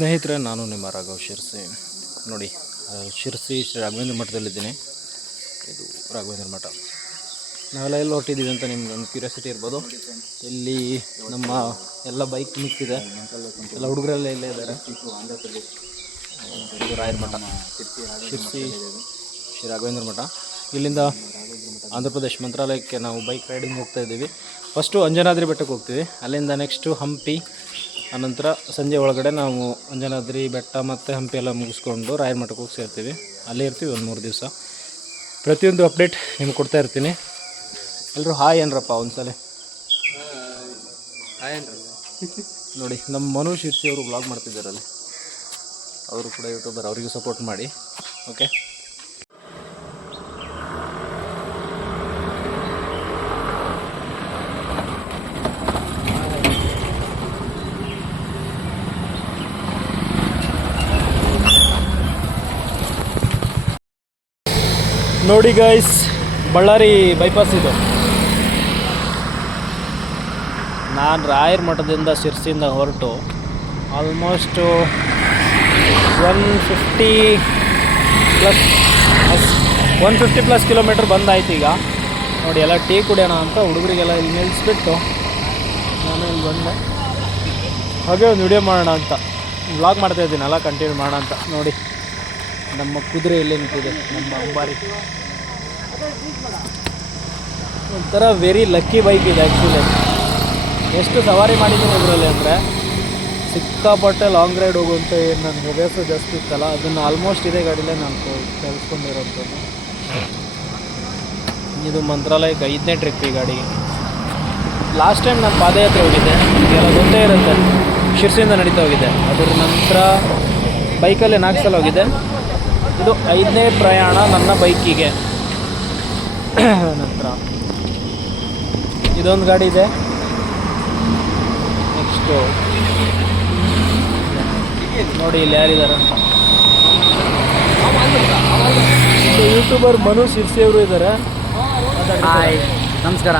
ಸ್ನೇಹಿತರೆ, ನಾನು ನಿಮ್ಮ ರಾಘವ್ ಶಿರ್ಸಿ. ನೋಡಿ, ಶಿರ್ಸಿ ಶ್ರೀ ರಾಘವೇಂದ್ರ ಮಠದಲ್ಲಿದ್ದೀನಿ. ಇದು ರಾಘವೇಂದ್ರ ಮಠ. ನಾವೆಲ್ಲ ಎಲ್ಲಿ ಹೊರಟಿದ್ದೀವಿ ಅಂತ ನಿಮ್ಗೆ ಒಂದು ಕ್ಯೂರಿಯಾಸಿಟಿ ಇರ್ಬೋದು. ಇಲ್ಲಿ ನಮ್ಮ ಎಲ್ಲ ಬೈಕ್ ಮಿಕ್ಸ್ ಇದೆ, ಎಲ್ಲ ಹುಡುಗರೆಲ್ಲ ಇಲ್ಲೇ ಇದ್ದಾರೆ. ಇದು ರಾಯರ ಮಠ, ಶಿರ್ಸಿ ಶ್ರೀ ರಾಘವೇಂದ್ರ ಮಠ. ಇಲ್ಲಿಂದ ಆಂಧ್ರ ಪ್ರದೇಶ್ ಮಂತ್ರಾಲಯಕ್ಕೆ ನಾವು ಬೈಕ್ ರೈಡಿಂಗ್ ಹೋಗ್ತಾ ಇದ್ದೀವಿ. ಫಸ್ಟು ಅಂಜನಾದ್ರಿ ಬೆಟ್ಟಕ್ಕೆ ಹೋಗ್ತೀವಿ, ಅಲ್ಲಿಂದ ನೆಕ್ಸ್ಟು ಹಂಪಿ, ಆನಂತರ ಸಂಜೆ ಒಳಗಡೆ ನಾವು ಅಂಜನಾದ್ರಿ ಬೆಟ್ಟ ಮತ್ತು ಹಂಪಿ ಎಲ್ಲ ಮುಗಿಸ್ಕೊಂಡು ರಾಯರ ಮಠಕ್ಕೆ ಹೋಗಿ ಸೇರ್ತೀವಿ. ಅಲ್ಲೇ ಇರ್ತೀವಿ ಒಂದು 3 ದಿವಸ. ಪ್ರತಿಯೊಂದು ಅಪ್ಡೇಟ್ ನಿಮ್ಗೆ ಕೊಡ್ತಾ ಇರ್ತೀನಿ. ಎಲ್ಲರೂ ಹಾಯ್ ಏನ್ರಪ್ಪ ಒಂದ್ಸಲ ಹಾಯ್ ಏನ್ರ. ನೋಡಿ, ನಮ್ಮ ಮನು ಶಿರ್ಸಿ ಅವರು ವ್ಲಾಗ್ ಮಾಡ್ತಿದ್ದಾರಲ್ಲಿ, ಅವರು ಕೂಡ ಯೂಟ್ಯೂಬರ್, ಅವರಿಗೂ ಸಪೋರ್ಟ್ ಮಾಡಿ. ಓಕೆ, ನೋಡಿ ಗೈಸ್, ಬಳ್ಳಾರಿ ಬೈಪಾಸ್ ಇದು. ನಾನು ರಾಯರ ಮಠದಿಂದ ಶಿರ್ಸಿಯಿಂದ ಹೊರಟು ಆಲ್ಮೋಸ್ಟು 150+ ಕಿಲೋಮೀಟ್ರ್ ಬಂದಾಯ್ತು. ಈಗ ನೋಡಿ, ಎಲ್ಲ ಟೀ ಕುಡಿಯೋಣ ಅಂತ ಹುಡುಗರಿಗೆಲ್ಲ ಇಲ್ಲಿ ನಿಲ್ಲಿಸ್ಬಿಟ್ಟು ನಾನು ಇಲ್ಲಿ ಬಂದೆ. ಹಾಗೆ ಒಂದು ವಿಡಿಯೋ ಮಾಡೋಣ ಅಂತ ವ್ಲಾಗ್ ಮಾಡ್ತಾಯಿದ್ದೀನಲ್ಲ, ಕಂಟಿನ್ಯೂ ಮಾಡೋಣ ಅಂತ. ನೋಡಿ, ನಮ್ಮ ಕುದುರೆ ಇಲ್ಲೇ ನಿಂತಿದೆ, ನಮ್ಮ ಅಂಬಾರಿ. ಒಂಥರ ವೆರಿ ಲಕ್ಕಿ ಬೈಕ್ ಇದೆ ಆ್ಯಕ್ಚುಲಿ. ಎಷ್ಟು ಸವಾರಿ ಮಾಡಿದ್ದೀನಿ ಇದರಲ್ಲಿ ಅಂದರೆ, ಸಿಕ್ಕಾಪಟ್ಟೆ ಲಾಂಗ್ ರೈಡ್ ಹೋಗುವಂಥ ಏನು ನನ್ನ ಹವ್ಯಾಸ ಜಾಸ್ತಿ ಇತ್ತಲ್ಲ, ಅದನ್ನು ಆಲ್ಮೋಸ್ಟ್ ಇದೇ ಗಾಡಿಲೇ ನಾನು ಕಲಿಸ್ಕೊಂಡಿರೋಂಥದ್ದು. ಇದು ಮಂತ್ರಾಲಯಕ್ಕೆ 5ನೇ ಟ್ರಿಪ್ ಈ ಗಾಡಿಗೆ. ಲಾಸ್ಟ್ ಟೈಮ್ ನಾನು ಪಾದಯಾತ್ರೆ ಹೋಗಿದ್ದೆ, ಎಲ್ಲ ಗೊತ್ತೇ ಇರುತ್ತೆ, ಶಿರ್ಸಿಯಿಂದ ನಡೀತಾ ಹೋಗಿದ್ದೆ. ಅದರ ನಂತರ ಬೈಕಲ್ಲೇ 4 ಸಲ ಹೋಗಿದ್ದೆ. ಇದು 5ನೇ ಪ್ರಯಾಣ ನನ್ನ ಬೈಕಿಗೆ. ನಂತರ ಇದೊಂದು ಗಾಡಿ ಇದೆ. ನೆಕ್ಸ್ಟು ನೋಡಿ, ಇಲ್ಲಿ ಯಾರಿದ್ದಾರೆ ಅಂತ, ಯೂಟ್ಯೂಬರ್ ಮನು ಶಿರ್ಸಿ ಅವರು ಇದ್ದಾರೆ. ಹಾಯ್, ನಮಸ್ಕಾರ.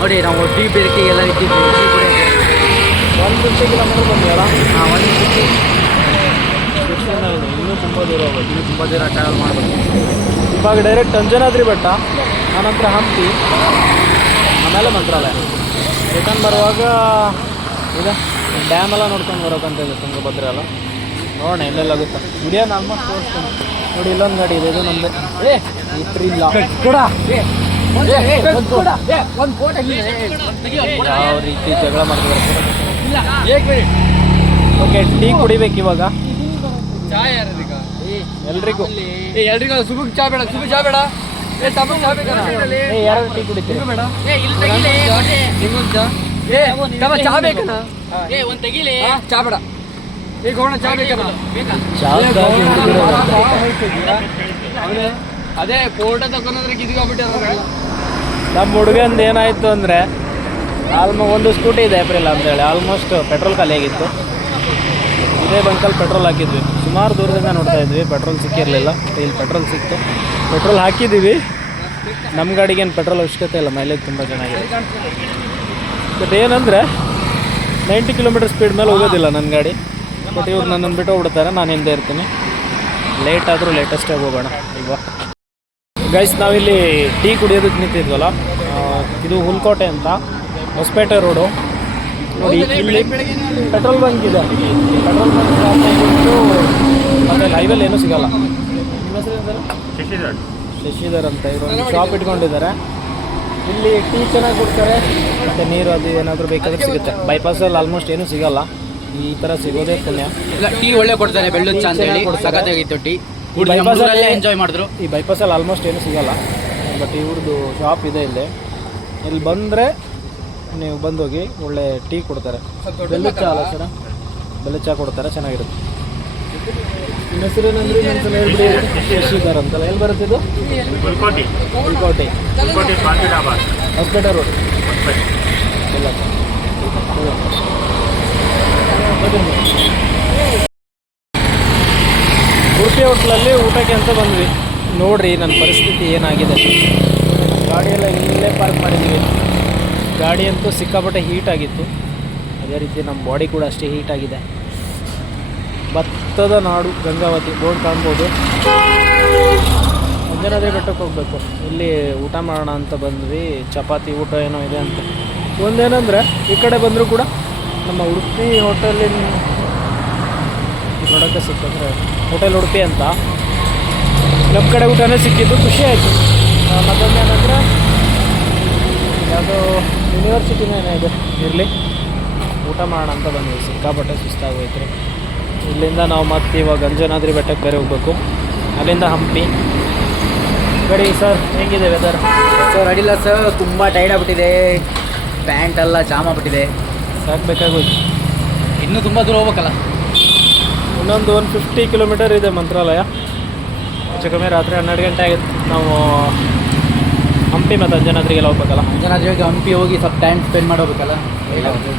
ನೋಡಿ, ನಾವು ಟೀ ಬೇರಿಕೆ ಎಲ್ಲ ಇಟ್ಟಿದ್ವಿ. 150 ಕಿಲೋಮೀಟರ್ ಬಂದಿವಲ್ಲ. 150. ಇನ್ನೂ ತುಂಬ ದೂರ ಹೋಗೋದು, ಇನ್ನೂ ತುಂಬ ದೂರ ಟ್ರಾವೆಲ್ ಮಾಡಬೇಕು. ಇವಾಗ ಡೈರೆಕ್ಟ್ ಅಂಜನಾದ್ರಿ ಬೆಟ್ಟ, ಆನಂತರ ಹಂಪಿ, ಆಮೇಲೆ ಮಂತ್ರಾಲಯ. ರಿಟರ್ನ್ ಬರುವಾಗ ಇದೆ ಡ್ಯಾಮ್ ಎಲ್ಲ ನೋಡ್ಕೊಂಡು ಬರೋಕ್ಕಂತ ಇದೆ, ತುಂಗಭದ್ರಾ ಎಲ್ಲ. ನೋಡೋಣ ಎಲ್ಲೆಲ್ಲಾಗುತ್ತೆ. ವಿಡಿಯೋನ ಆಲ್ಮೋಸ್ಟ್ ತೋರಿಸ್ತೀನಿ. ನೋಡಿ, ಇಲ್ಲೊಂದು ಗಾಡಿ ಇದೆ, ಇದು ನಮ್ಮದು. ಇಲ್ಲ ಕೂಡ ಯಾವ ರೀತಿ ಜಗಳ ಮಾಡ್ತಿದ್ದಾರೆ. ಓಕೆ, ಟೀ ಕುಡಿಬೇಕು ಇವಾಗ ಎಲ್ರಿಗೂ. ಸುಬುಕ್ ಚಾ ಬೇಡ, ಸುಬುಕ್ ಚಾ ಬೇಡ. ಯಾರು ಟೀ ಕುಡಿತೀರಿ? ಚಾ ಬೇಕಣ್ಣ, ಚಾ ಬೇಡ. ಈಗ ಹೋಗೋಣ, ಚಾ ಬೇಕಣ್ಣ. ಅದೇ ಫೋಟೋ ತಗೊಂಡ್ರೆ ಕಿದ್ಕೊಂಡ್ಬಿಟ್ಟೆ. ನಮ್ಮ ಹುಡುಗಂದು ಏನಾಯಿತು ಅಂದರೆ, ಒಂದು ಸ್ಕೂಟಿ ಇದೆ ಏಪ್ರಿಲ್ ಅಂತೇಳಿ, ಆಲ್ಮೋಸ್ಟ್ ಪೆಟ್ರೋಲ್ ಖಾಲಿ ಆಗಿತ್ತು. ಇದೇ ಬಂಕಲ್ಲಿ ಪೆಟ್ರೋಲ್ ಹಾಕಿದ್ವಿ. ಸುಮಾರು ದೂರದಿಂದ ನೋಡ್ತಾ ಇದ್ವಿ, ಪೆಟ್ರೋಲ್ ಸಿಕ್ಕಿರಲಿಲ್ಲ. ಇಲ್ಲಿ ಪೆಟ್ರೋಲ್ ಸಿಕ್ತು, ಪೆಟ್ರೋಲ್ ಹಾಕಿದ್ದೀವಿ. ನಮ್ಮ ಗಾಡಿಗೇನು ಪೆಟ್ರೋಲ್ ಅವಶ್ಯಕತೆ ಇಲ್ಲ, ಮೈಲೇಜ್ ತುಂಬ ಚೆನ್ನಾಗಿದೆ. ಬಟ್ ಏನಂದರೆ 90 ಕಿಲೋಮೀಟರ್ ಸ್ಪೀಡ್ ಮೇಲೆ ಹೋಗೋದಿಲ್ಲ ನನ್ನ ಗಾಡಿ. ಬಟ್ ಇವ್ರು ನನ್ನನ್ನು ಬಿಟ್ಟು ಹೋಗ್ಬಿಡ್ತಾರೆ, ನಾನು ಹಿಂದೆ ಇರ್ತೀನಿ. ಲೇಟ್ ಆದರೂ ಲೇಟೆಸ್ಟಾಗಿ ಹೋಗೋಣ ಇವಾಗ. ಗೈಸ್, ನಾವಿಲ್ಲಿ ಟೀ ಕುಡಿಯೋದಕ್ಕೆ ನಿಂತಿದ್ವಲ್ಲ, ಇದು ಹುಲ್ಕೋಟೆ ಅಂತ, ಹೊಸಪೇಟೆ ರೋಡು. ನೋಡಿ, ಇಲ್ಲಿ ಪೆಟ್ರೋಲ್ ಬಂಕ್ ಇದೆ. ಪೆಟ್ರೋಲ್ ಬಂಕ್ ಮತ್ತು ಹೈವೇಲಿ ಏನೂ ಸಿಗೋಲ್ಲ. ಶಶಿಧರ್ ಅಂತ ಇವರು ಶಾಪ್ ಇಟ್ಕೊಂಡಿದ್ದಾರೆ. ಇಲ್ಲಿ ಟೀ ಚೆನ್ನಾಗಿ ಕೊಡ್ತಾರೆ, ಮತ್ತು ನೀರು ಅದು ಏನಾದರೂ ಬೇಕಾದ್ರೆ ಸಿಗುತ್ತೆ. ಬೈಪಾಸಲ್ಲಿ ಆಲ್ಮೋಸ್ಟ್ ಏನೂ ಸಿಗೋಲ್ಲ, ಈ ಥರ ಸಿಗೋದೇ ಪುಣ್ಯ. ಟೀ ಒಳ್ಳೆ ಕೊಡ್ತಾರೆ, ಬೆಳ್ಳುಚ್ಚ ಅಂತ ಹೇಳಿ ಸಖತ್ತಾಗಿತ್ತು ಟೀ. ಬೈಪಾಸಲ್ಲಿ ಎಂಜಾಯ್ ಮಾಡಿದ್ರು. ಈ ಬೈಪಾಸಲ್ಲಿ ಆಲ್ಮೋಸ್ಟ್ ಏನೂ ಸಿಗೋಲ್ಲ, ಬಟ್ ಇವ್ರದ್ದು ಶಾಪ್ ಇದೆ ಇಲ್ಲಿ. ಇಲ್ಲಿ ಬಂದರೆ ನೀವು ಬಂದೋಗಿ, ಒಳ್ಳೆ ಟೀ ಕೊಡ್ತಾರೆ. ಬೆಲ್ಲದ ಚಹಾ ಅಲ್ಲ ಸರ, ಬೆಲ್ಲದ ಚಹಾ ಕೊಡ್ತಾರೆ, ಚೆನ್ನಾಗಿರುತ್ತೆ. ನಿಮ್ಮ ಹೆಸರು ಏನಂದ್ರೆ ಇನ್ನೊಂದ್ಸಲ ಹೇಳ್ಬಿಡಿ. ಶಶಿಧರ್ ಅಂತಲ್ಲ. ಎಲ್ಲಿ ಬರುತ್ತೆ ಇದು? ಹುಲ್ಕೋಟೆ, ಹೊಸಪೇಟೆ ರೋಡ್. ಇಲ್ಲ, ಉಡುಪಿ ಹೋಟ್ಲಲ್ಲಿ ಊಟಕ್ಕೆ ಅಂತ ಬಂದ್ವಿ. ನೋಡ್ರಿ ನನ್ನ ಪರಿಸ್ಥಿತಿ ಏನಾಗಿದೆ. ಗಾಡಿಯೆಲ್ಲ ಇಲ್ಲೇ ಪಾರ್ಕ್ ಮಾಡಿದ್ದೀವಿ. ಗಾಡಿ ಅಂತೂ ಸಿಕ್ಕಾಪಟ್ಟೆ ಹೀಟ್ ಆಗಿತ್ತು. ಅದೇ ರೀತಿ ನಮ್ಮ ಬಾಡಿ ಕೂಡ ಅಷ್ಟೇ ಹೀಟ್ ಆಗಿದೆ. ಭತ್ತದ ನಾಡು ಗಂಗಾವತಿ ಬೋರ್ಡ್ ಕಾಣ್ಬೋದು. ಅಂಜನಾದ್ರಿ ಬೆಟ್ಟಕ್ಕೆ ಹೋಗ್ಬೇಕು. ಇಲ್ಲಿ ಊಟ ಮಾಡೋಣ ಅಂತ ಬಂದ್ವಿ. ಚಪಾತಿ ಊಟ ಏನೋ ಇದೆ ಅಂತ. ಒಂದೇನಂದರೆ ಈ ಕಡೆ ಬಂದರೂ ಕೂಡ ನಮ್ಮ ಉಡುಪಿ ಹೋಟೆಲಿನ ನೋಡೋಕ್ಕೆ ಸಿಕ್ಕಂದರೆ ಹೋಟೆಲ್ ಉಡುಪಿ ಅಂತ ನಮ್ಮ ಕಡೆ ಊಟನೇ ಸಿಕ್ಕಿದ್ದು, ಖುಷಿ ಆಯಿತು. ಮತ್ತೊಂದು ಏನಂದರೆ ಯಾವುದೋ ಯೂನಿವರ್ಸಿಟಿನೇ ಇದೆ, ಇರಲಿ ಊಟ ಮಾಡೋಣ ಅಂತ ಬಂದ್ವಿ. ಸಿಕ್ಕಾಪಟ್ಟೆ ಸುಸ್ತಾಗೋಯ್ತು. ಇಲ್ಲಿಂದ ನಾವು ಮತ್ತೆ ಇವಾಗ ಅಂಜನಾದ್ರಿ ಬೆಟ್ಟಕ್ಕೆ ಬೇರೆ ಹೋಗ್ಬೇಕು, ಅಲ್ಲಿಂದ ಹಂಪಿ. ಗಡಿ ಸರ್ ಹೇಗಿದೆ ವೆದರ್? ಸರ್ ಅಡಿಲ್ಲ ಸರ್, ತುಂಬ ಟೈರ್ಡ್ ಆಗ್ಬಿಟ್ಟಿದೆ, ಪ್ಯಾಂಟ್ ಎಲ್ಲ ಜಾಮ್ ಆಗ್ಬಿಟ್ಟಿದೆ, ಸಾಕಬೇಕಾಗೋಯ್ತು. ಇನ್ನೂ ತುಂಬ ದೂರ ಹೋಗ್ಬೇಕಲ್ಲ. ಇನ್ನೊಂದು 150 ಕಿಲೋಮೀಟರ್ ಇದೆ ಮಂತ್ರಾಲಯ. ಹೆಚ್ಚು ಕಮ್ಮಿ ರಾತ್ರಿ 12 ಗಂಟೆ ಆಗಿತ್ತು. ನಾವು ಹಂಪಿ ಮತ್ತು ಅಂಜನಾದ್ರಿಗೆಲ್ಲ ಹೋಗ್ಬೇಕಲ್ಲ. ಅಂಜನಾದ್ರಿಗೆ ಹಂಪಿ ಹೋಗಿ ಸ್ವಲ್ಪ ಟೈಮ್ ಸ್ಪೆಂಡ್ ಮಾಡಿ ಹೋಗ್ಬೇಕಲ್ಲ. ಲೇಟ್ ಆಗುತ್ತೆ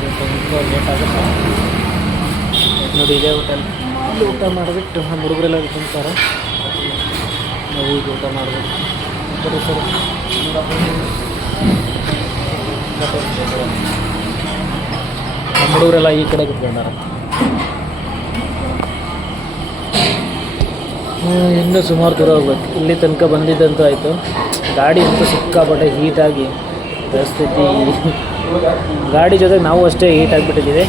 ನೋಡಿ. ಇದೇ ಹೋಟೆಲ್, ಇಲ್ಲಿ ಊಟ ಮಾಡಿಬಿಟ್ಟು ನಮ್ಮ ಹುಡುಗರೆಲ್ಲ ತಿಂತಾರೆ. ನಾವು ಈಗ ಊಟ ಮಾಡಬೇಕು. ಬರೀ ಸರ್ ನಮ್ಮ ಹುಡುಗರೆಲ್ಲ ಈ ಕಡೆ ಕುತ್ಕೊಂಡಾರ. ಇನ್ನೂ ಸುಮಾರು ದೂರ ಹೋಗ್ಬೇಕು. ಇಲ್ಲಿ ತನಕ ಬಂದಿದ್ದಂತೂ ಆಯಿತು. ಗಾಡಿ ಅಂತೂ ಸಿಕ್ಕಾಪಟ್ಟೆ ಹೀಟಾಗಿ ಪರಿಸ್ಥಿತಿ. ಗಾಡಿ ಜೊತೆಗೆ ನಾವು ಅಷ್ಟೇ ಹೀಟ್ ಆಗಿಬಿಟ್ಟಿದ್ದೀವಿ.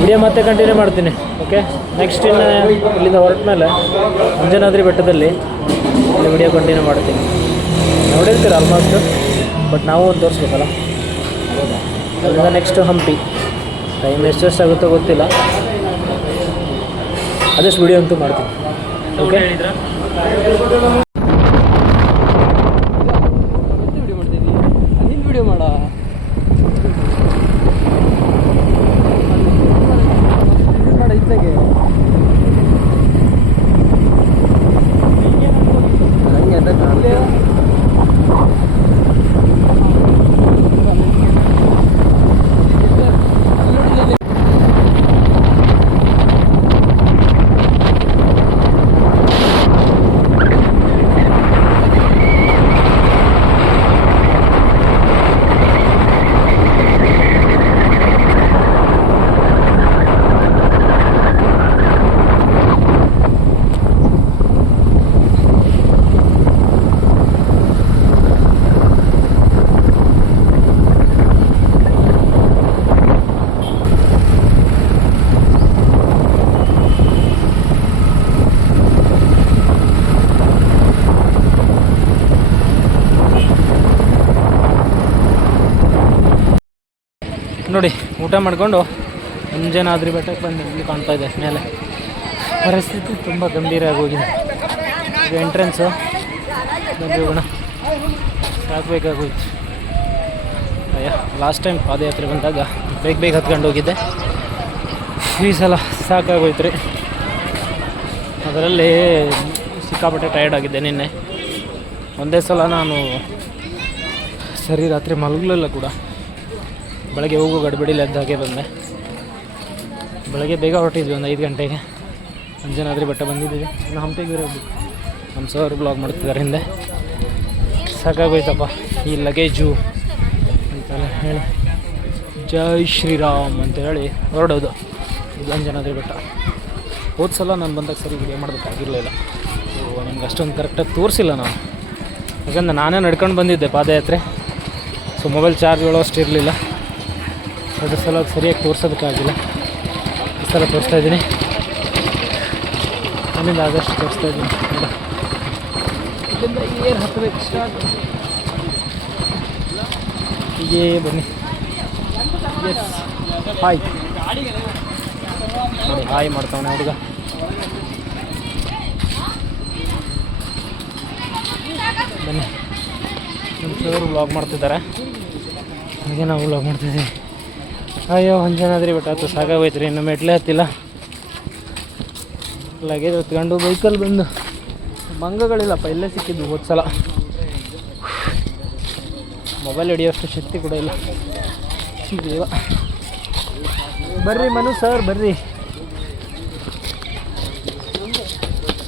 ವಿಡಿಯೋ ಮತ್ತೆ ಕಂಟಿನ್ಯೂ ಮಾಡ್ತೀನಿ. ಓಕೆ, ನೆಕ್ಸ್ಟ್ ಇನ್ನು ಇಲ್ಲಿಂದ ಹೊರಟ ಮೇಲೆ ಅಂಜನಾದ್ರಿ ಬೆಟ್ಟದಲ್ಲಿ ಇಲ್ಲಿ ವಿಡಿಯೋ ಕಂಟಿನ್ಯೂ ಮಾಡ್ತೀನಿ. ನೋಡಿರ್ತೀರ ಆಲ್ಮೋಸ್ಟ್, ಬಟ್ ನಾವು ಒಂದು ತೋರಿಸ್ಬೇಕಲ್ಲ. ಅಲ್ಲಿಂದ ನೆಕ್ಸ್ಟು ಹಂಪಿ. ಟೈಮ್ ಎಷ್ಟೆಷ್ಟಾಗುತ್ತೋ ಗೊತ್ತಿಲ್ಲ, ಆದಷ್ಟು ವಿಡಿಯೋ ಅಂತೂ ಮಾಡ್ತೀನಿ. ಓಕೆ, ವಿಡಿಯೋ ಮಾಡ್ತೀನಿ. ನೀನು ವಿಡಿಯೋ ಮಾಡ. ಇದ್ದಾಗೆ ಹಂಗೆ ಅಂತ ಕಾಣುತ್ತೆ. ನೋಡಿ, ಊಟ ಮಾಡಿಕೊಂಡು ಅಂಜನಾದ್ರಿ ಬೆಟ್ಟಕ್ಕೆ ಬಂದು ಇಲ್ಲಿ ಕಾಣ್ತಾ ಇದೆ ಮೇಲೆ. ಪರಿಸ್ಥಿತಿ ತುಂಬ ಗಂಭೀರ ಆಗೋಗಿದೆ. ಇದು ಎಂಟ್ರೆನ್ಸು. ಬಂದು ಹೋಗೋಣ, ಸಾಕಬೇಕಾಗೋಯ್ತು. ಅಯ್ಯ, ಲಾಸ್ಟ್ ಟೈಮ್ ಪಾದಯಾತ್ರೆ ಬಂದಾಗ ಬೇಗ ಹತ್ಕೊಂಡು ಹೋಗಿದ್ದೆ. ಈ ಸಲ ಸಾಕಾಗೋಯ್ತು ರೀ. ಅದರಲ್ಲಿ ಸಿಕ್ಕಾಪಟ್ಟೆ ಟಯರ್ಡ್ ಆಗಿದ್ದೆ. ನಿನ್ನೆ ಒಂದೇ ಸಲ ನಾನು ಸರಿ ರಾತ್ರಿ ಮಲಗಲಿಲ್ಲ ಕೂಡ. ಬೆಳಗ್ಗೆ ಹೋಗೋ ಗಡಿಬಿಡಿಲಿ ಎದ್ದು ಹಾಗೆ ಬಂದೆ. ಬೆಳಗ್ಗೆ ಬೇಗ ಹೊರಟಿದ್ವಿ, ಒಂದು 5 ಗಂಟೆಗೆ ಅಂಜನಾದ್ರಿ ಬೆಟ್ಟ ಬಂದಿದ್ದೀವಿ. ಇನ್ನು ಹಂಪಿಗೆ ಹೋಗ್ಬೇಕು. ನಮ್ಮ ಸರ್ ಬ್ಲಾಗ್ ಮಾಡ್ತಿದ್ದಾರೆ ಹಿಂದೆ. ಸಾಕಾಗೋಯ್ತಪ್ಪ ಈ ಲಗೇಜು ಅಂತೆಲ್ಲ ಹೇಳಿ. ಜೈ ಶ್ರೀರಾಮ್ ಅಂತ ಹೇಳಿ ಹೊರಡೋದು. ಇದು ಅಂಜನಾದ್ರಿ ಬೆಟ್ಟ. ಹೋದ ಸಲ ನಾನು ಬಂದಾಗ ಸರಿ ವಿಡಿಯೋ ಮಾಡೋದಕ್ಕಾಗಿರಲಿಲ್ಲ. ಸೊ ನಿಮ್ಗೆ ಅಷ್ಟೊಂದು ಕರೆಕ್ಟಾಗಿ ತೋರಿಸಿಲ್ಲ ನಾನು, ಯಾಕಂದ್ರೆ ನಾನೇ ನಡ್ಕೊಂಡು ಬಂದಿದ್ದೆ ಪಾದಯಾತ್ರೆ. ಸೊ ಮೊಬೈಲ್ ಚಾರ್ಜ್ ಅಷ್ಟು ಇರಲಿಲ್ಲ. ಅದ್ರ ಸಲ ಸರಿಯಾಗಿ ತೋರಿಸೋದಕ್ಕಾಗಿಲ್ಲ. ಈ ಸಲ ತೋರಿಸ್ತಾ ಇದ್ದೀನಿ. ನನ್ನಿಂದ ಆದಷ್ಟು ತೋರಿಸ್ತಾ ಇದ್ದೀನಿ. ಇಲ್ಲಿಂದ ಏರ್ ಹತ್ತಬೇಕು ಸ್ಟಾರ್ಟ್. ಹೀಗೆ ಬನ್ನಿ. ಎಸ್, ಹಾಯ್ ನೋಡಿ, ಹಾಯ್ ಮಾಡ್ತಾವನೆ ಹುಡುಗ. ಬನ್ನಿ, ನಮ್ಮ ಸರ್ ವ್ಲಾಗ್ ಮಾಡ್ತಿದ್ದಾರೆ, ಹಾಗೆ ನಾವು ವ್ಲಾಗ್ ಮಾಡ್ತಿದ್ದೀವಿ. ಅಯ್ಯೋ, ಅಂಜನಾದ್ರಿ ಬೆಟ್ಟ ಹತ್ತು ಸಾಕಾಗೋಯ್ತು ರೀ. ಇನ್ನು ಮೆಟ್ಲೆ ಹತ್ತಿಲ್ಲ. ಲಗೇಜ್ ಹೊತ್ಕೊಂಡು ಬೈಕಲ್ಲಿ ಬಂದು ಮಂಗಗಳಿಲ್ಲಪ್ಪ, ಇಲ್ಲೇ ಸಿಕ್ಕಿದ್ದು ಹೋದ ಸಲ. ಮೊಬೈಲ್ ಹಿಡಿಯೋಷ್ಟು ಶಕ್ತಿ ಕೂಡ ಇಲ್ಲ. ದೇವ, ಬರ್ರಿ ಮನು ಸರ್, ಬರ್ರಿ.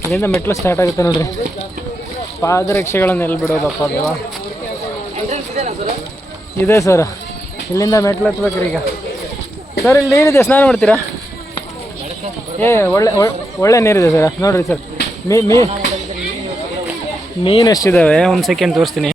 ಇಲ್ಲಿಂದ ಮೆಟ್ಲು ಸ್ಟಾರ್ಟ್ ಆಗುತ್ತೆ ನೋಡ್ರಿ. ಪಾದರಕ್ಷೆಗಳನ್ನು ಎಲ್ಲಿ ಬಿಡೋದಪ್ಪ ದೇವ. ಇದೆ ಸರ್, ಇಲ್ಲಿಂದ ಮೆಟ್ಲು ಹತ್ಬೇಕ್ರಿ ಈಗ. ಸರ್ ಇಲ್ಲಿ ನೀರಿದೆ, ಸ್ನಾನ ಮಾಡ್ತೀರಾ? ಒಳ್ಳೆ ನೀರಿದೆ ಸರ್ ನೋಡಿರಿ ಸರ್ ಮೀನು ಎಷ್ಟಿದ್ದಾವೆ ಒಂದು ಸೆಕೆಂಡ್ ತೋರಿಸ್ತೀನಿ